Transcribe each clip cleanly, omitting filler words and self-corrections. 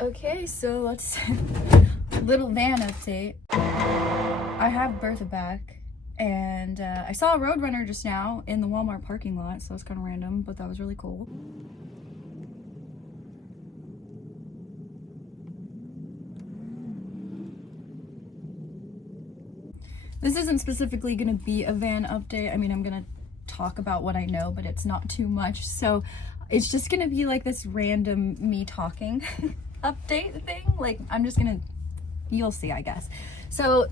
Okay, so let's little van update. I have Bertha back, and I saw a Roadrunner just now in the Walmart parking lot, so it's kind of random, but that was really cool. This isn't specifically going to be a van update. I mean, I'm going to talk about what I know, but it's not too much, so it's just going to be like this random me talking update thing. Like, I'm just going to, you'll see, I guess. So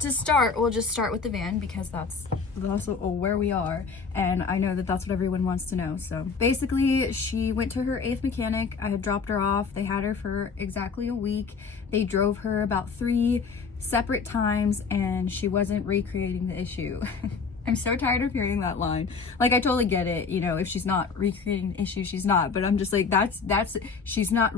to start, we'll just start with the van because that's where we are, and I know that that's what everyone wants to know. So basically, she went to her 8th mechanic. I had dropped her off. They had her for exactly a week. They drove her about 3 separate times, and she wasn't recreating the issue. I'm so tired of hearing that line. Like, I totally get it, you know, if she's not recreating the issue, she's not, but I'm just like, she's not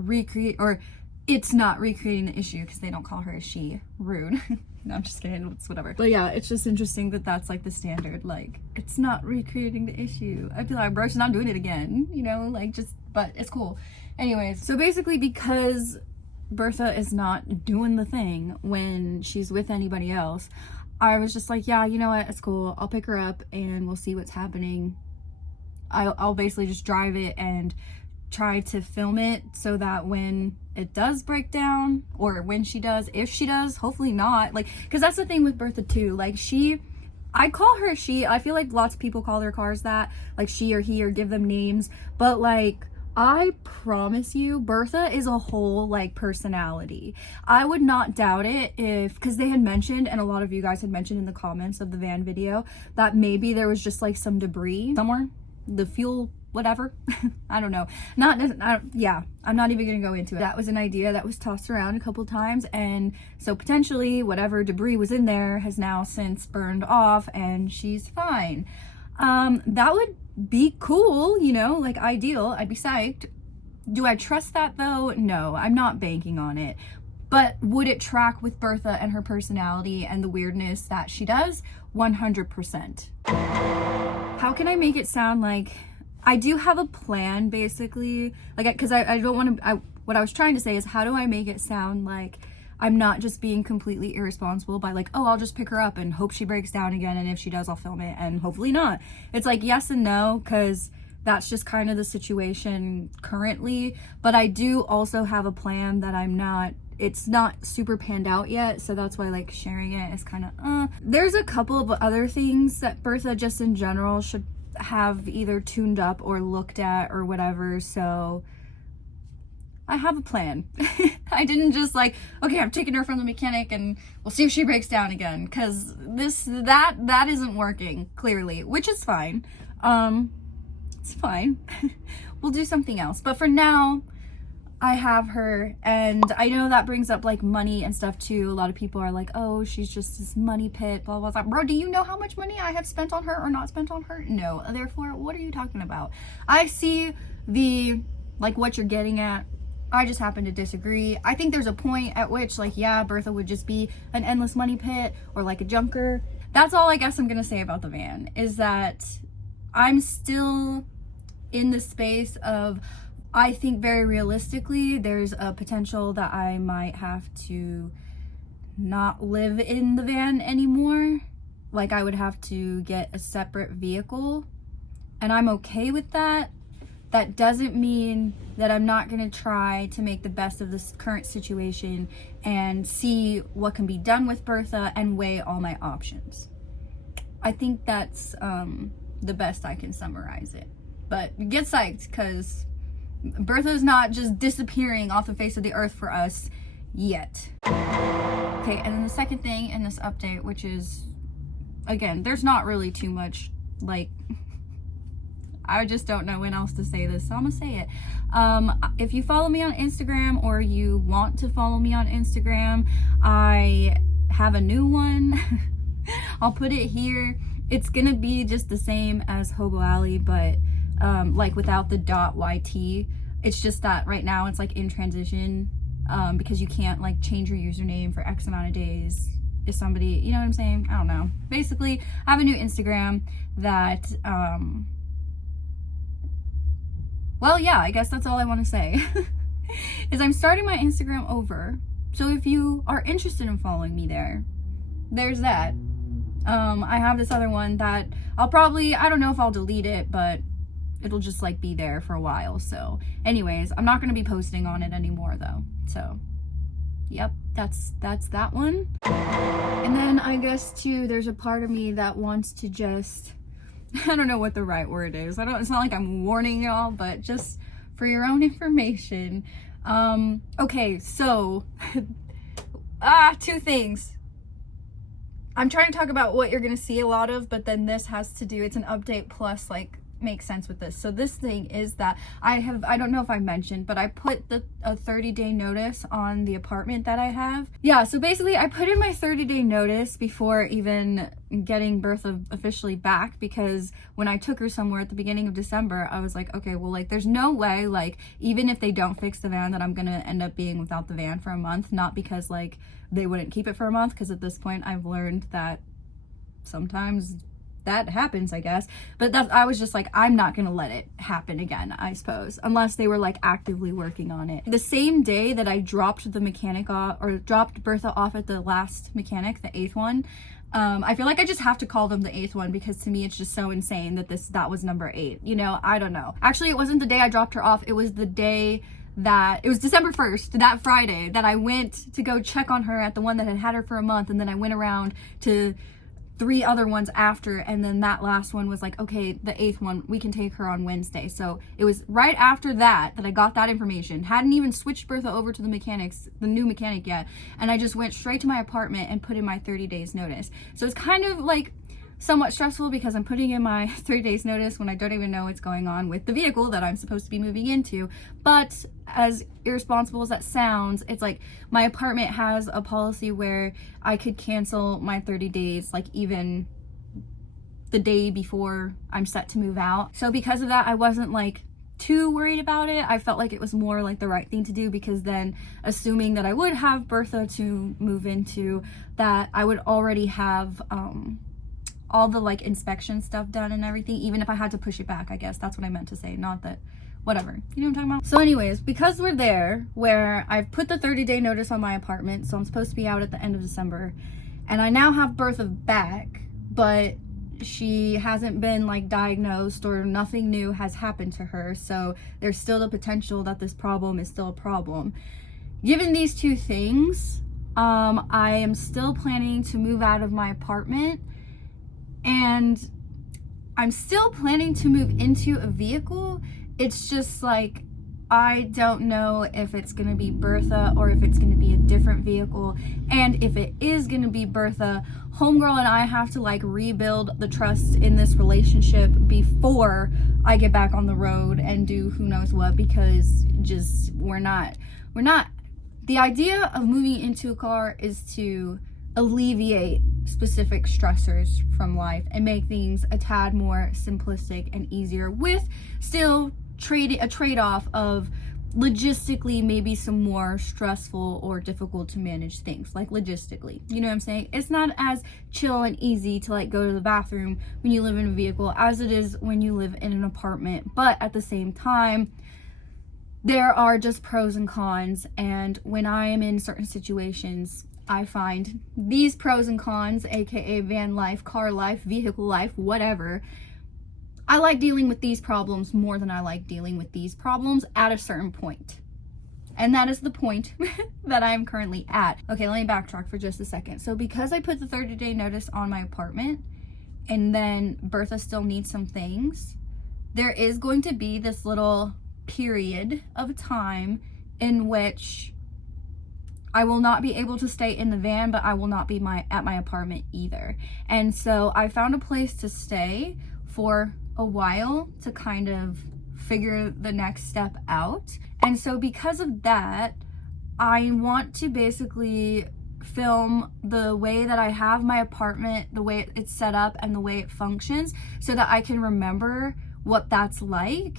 it's not recreating the issue, because they don't call her a she. Rude. No, I'm just kidding, it's whatever. But yeah, it's just interesting that that's like the standard, like, it's not recreating the issue. I'd be like, bro, she's not doing it again, you know, like, just, but it's cool. Anyways, so basically, because Bertha is not doing the thing when she's with anybody else, I was just like, yeah, you know what, it's cool, I'll pick her up and we'll see what's happening. I'll basically just drive it and try to film it so that when it does break down, or when she does, if she does, hopefully not, like, because that's the thing with Bertha too, like, I call her she. I feel like lots of people call their cars that, like she or he, or give them names, but like, I promise you, Bertha is a whole, like, personality. I would not doubt it if, because they had mentioned, and a lot of you guys had mentioned in the comments of the van video, that maybe there was just like some debris somewhere, the fuel, whatever. I don't know. Yeah, I'm not even gonna go into it. That was an idea that was tossed around a couple times, and so potentially whatever debris was in there has now since burned off and she's fine. That would be cool, you know, like, ideal. I'd be psyched. Do I trust that though? No, I'm not banking on it. But would it track with Bertha and her personality and the weirdness that she does? 100%. How can I make it sound like I do have a plan, basically? Like, because I don't want to, what I was trying to say is, how do I make it sound like I'm not just being completely irresponsible by like, oh, I'll just pick her up and hope she breaks down again, and if she does, I'll film it, and hopefully not. It's like yes and no, because that's just kind of the situation currently. But I do also have a plan that it's not super panned out yet, so that's why, like, sharing it is kind of There's a couple of other things that Bertha just in general should have either tuned up or looked at or whatever, so I have a plan. I didn't just like, okay, I'm taking her from the mechanic and we'll see if she breaks down again, because that isn't working, clearly, which is fine. It's fine. We'll do something else, but for now I have her, and I know that brings up like money and stuff too. A lot of people are like, oh, she's just this money pit, blah blah blah. Bro, do you know how much money I have spent on her or not spent on her? No. Therefore, what are you talking about? I see like what you're getting at. I just happen to disagree. I think there's a point at which, like, yeah, Bertha would just be an endless money pit or like a junker. That's all I guess I'm gonna say about the van, is that I'm still in the space of, I think very realistically, there's a potential that I might have to not live in the van anymore. Like, I would have to get a separate vehicle, and I'm okay with that. That doesn't mean that I'm not gonna try to make the best of this current situation and see what can be done with Bertha and weigh all my options. I think that's the best I can summarize it. But get psyched, because Bertha's not just disappearing off the face of the earth for us yet. Okay, and then the second thing in this update, which is, again, there's not really too much, like, I just don't know when else to say this, so I'm gonna say it. If you follow me on Instagram, or you want to follow me on Instagram, I have a new one. I'll put it here. It's gonna be just the same as HoboAhle, but like without the .yt. It's just that right now it's like in transition, because you can't like change your username for X amount of days if somebody, you know what I'm saying? I don't know. Basically, I have a new Instagram that well, yeah, I guess that's all I want to say. is I'm starting my Instagram over. So if you are interested in following me there, there's that. I have this other one that I'll probably, I don't know if I'll delete it, but it'll just like be there for a while. So anyways, I'm not going to be posting on it anymore though. So yep, that's that one. And then I guess too, there's a part of me that wants to just, I don't know what the right word is. It's not like I'm warning y'all, but just for your own information. Okay, so two things. I'm trying to talk about what you're gonna see a lot of, but then this has to do, it's an update plus like makes sense with this. So this thing is that I don't know if I mentioned, but I put a 30-day notice on the apartment that I have. Yeah, so basically I put in my 30-day notice before even getting Bertha officially back, because when I took her somewhere at the beginning of December, I was like, okay, well, like there's no way, like even if they don't fix the van, that I'm gonna end up being without the van for a month. Not because like they wouldn't keep it for a month, because at this point I've learned that sometimes that happens, I guess. But I was just like, I'm not gonna let it happen again, I suppose, unless they were like actively working on it. The same day that I dropped the mechanic off, or dropped Bertha off at the last mechanic, the 8th one, I feel like I just have to call them the 8th one, because to me it's just so insane that that was number 8, you know? I don't know. Actually, it wasn't the day I dropped her off, it was the day that, it was December 1st, that Friday, that I went to go check on her at the one that had her for a month, and then I went around to 3 other ones after, and then that last one was like, okay, the 8th one, we can take her on Wednesday. So it was right after that I got that information. Hadn't even switched Bertha over to the new mechanic yet, and I just went straight to my apartment and put in my 30 days notice. So it's kind of like somewhat stressful, because I'm putting in my 30 days notice when I don't even know what's going on with the vehicle that I'm supposed to be moving into. But as irresponsible as that sounds, it's like my apartment has a policy where I could cancel my 30 days like even the day before I'm set to move out. So because of that, I wasn't like too worried about it. I felt like it was more like the right thing to do, because then assuming that I would have Bertha to move into, that I would already have all the like inspection stuff done and everything, even if I had to push it back. I guess that's what I meant to say, not that, whatever, you know what I'm talking about? So anyways, because we're there where I've put the 30-day notice on my apartment, so I'm supposed to be out at the end of December, and I now have Bertha back, but she hasn't been like diagnosed or nothing new has happened to her, so there's still the potential that this problem is still a problem. Given these two things, I am still planning to move out of my apartment, and I'm still planning to move into a vehicle. It's just like, I don't know if it's gonna be Bertha or if it's gonna be a different vehicle. And if it is gonna be Bertha, homegirl and I have to like rebuild the trust in this relationship before I get back on the road and do who knows what, because just we're not, the idea of moving into a car is to alleviate specific stressors from life and make things a tad more simplistic and easier, with still a trade-off of logistically maybe some more stressful or difficult to manage things, like logistically, you know what I'm saying? It's not as chill and easy to like go to the bathroom when you live in a vehicle as it is when you live in an apartment, but at the same time there are just pros and cons, and when I am in certain situations, I find these pros and cons, aka van life, car life, vehicle life, whatever, I like dealing with these problems more than I like dealing with these problems at a certain point. And that is the point that I am currently at. Okay, let me backtrack for just a second. So because I put the 30-day notice on my apartment, and then Bertha still needs some things, there is going to be this little period of time in which I will not be able to stay in the van, but I will not be at my apartment either. And so I found a place to stay for a while to kind of figure the next step out. And so because of that, I want to basically film the way that I have my apartment, the way it's set up and the way it functions, so that I can remember what that's like.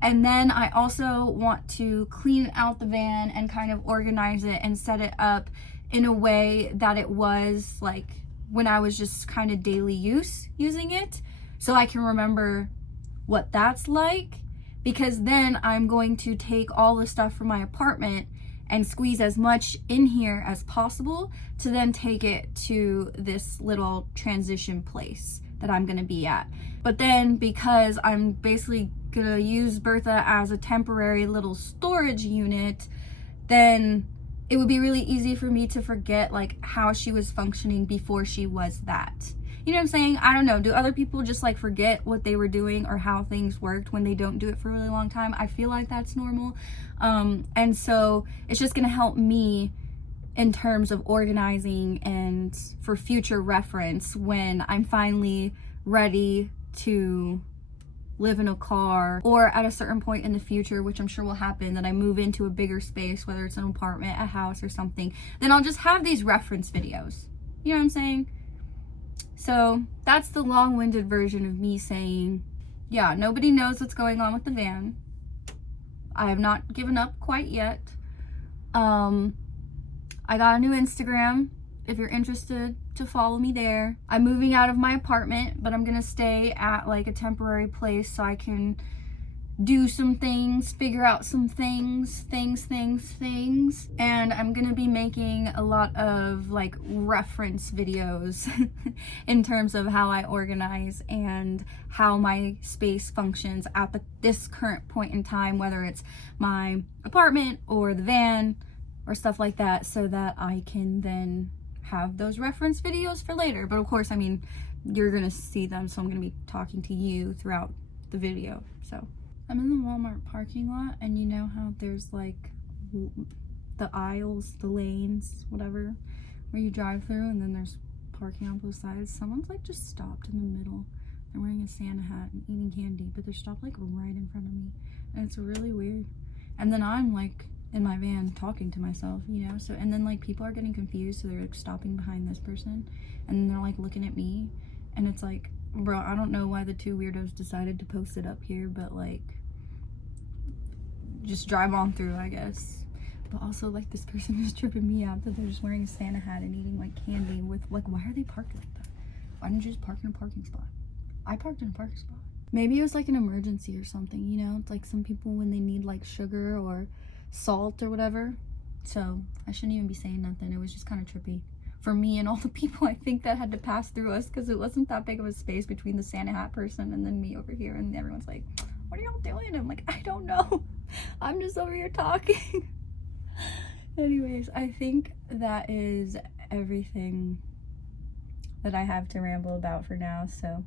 And then I also want to clean out the van and kind of organize it and set it up in a way that it was like when I was just kind of daily using it, so I can remember what that's like. because then I'm going to take all the stuff from my apartment and squeeze as much in here as possible to then take it to this little transition place that I'm gonna be at. But then because I'm basically gonna use Bertha as a temporary little storage unit, then it would be really easy for me to forget like how she was functioning before she was that. You know what I'm saying? I don't know. Do other people just like forget what they were doing or how things worked when they don't do it for a really long time? I feel like that's normal. And so it's just gonna help me in terms of organizing and for future reference when I'm finally ready to live in a car, or at a certain point in the future, which I'm sure will happen, that I move into a bigger space, whether it's an apartment, a house, or something, then I'll just have these reference videos. You know what I'm saying? So that's the long-winded version of me saying, yeah, nobody knows what's going on with the van. I have not given up quite yet. I got a new Instagram, if you're interested to follow me there. I'm moving out of my apartment, but I'm gonna stay at like a temporary place so I can do some things, figure out some things. And I'm gonna be making a lot of like reference videos in terms of how I organize and how my space functions at this current point in time, whether it's my apartment or the van or stuff like that, so that I can then have those reference videos for later. But of course, I mean, you're gonna see them, so I'm gonna be talking to you throughout the video. So I'm in the Walmart parking lot, and you know how there's like the aisles, the lanes, whatever, where you drive through, and then there's parking on both sides. Someone's like just stopped in the middle. They're wearing a Santa hat and eating candy, but they're stopped like right in front of me, and it's really weird. And then I'm like in my van talking to myself, you know, so, and then like people are getting confused, so they're like stopping behind this person, and then they're like looking at me, and it's like, bro, I don't know why the two weirdos decided to post it up here, but like, just drive on through, I guess. But also, like, this person is tripping me out that they're just wearing a Santa hat and eating like candy with, like, why are they parked like that? Why didn't you just park in a parking spot? I parked in a parking spot. Maybe it was like an emergency or something, you know? It's like some people when they need like sugar or salt or whatever. So I shouldn't even be saying nothing. It was just kind of trippy for me and all the people I think that had to pass through us, because it wasn't that big of a space between the Santa hat person and then me over here, and everyone's like, what are y'all doing? I'm like, I don't know. I'm just over here talking. Anyways, I think that is everything that I have to ramble about for now. So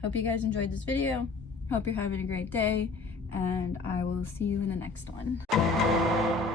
hope you guys enjoyed this video. Hope you're having a great day, and I will see you in the next one.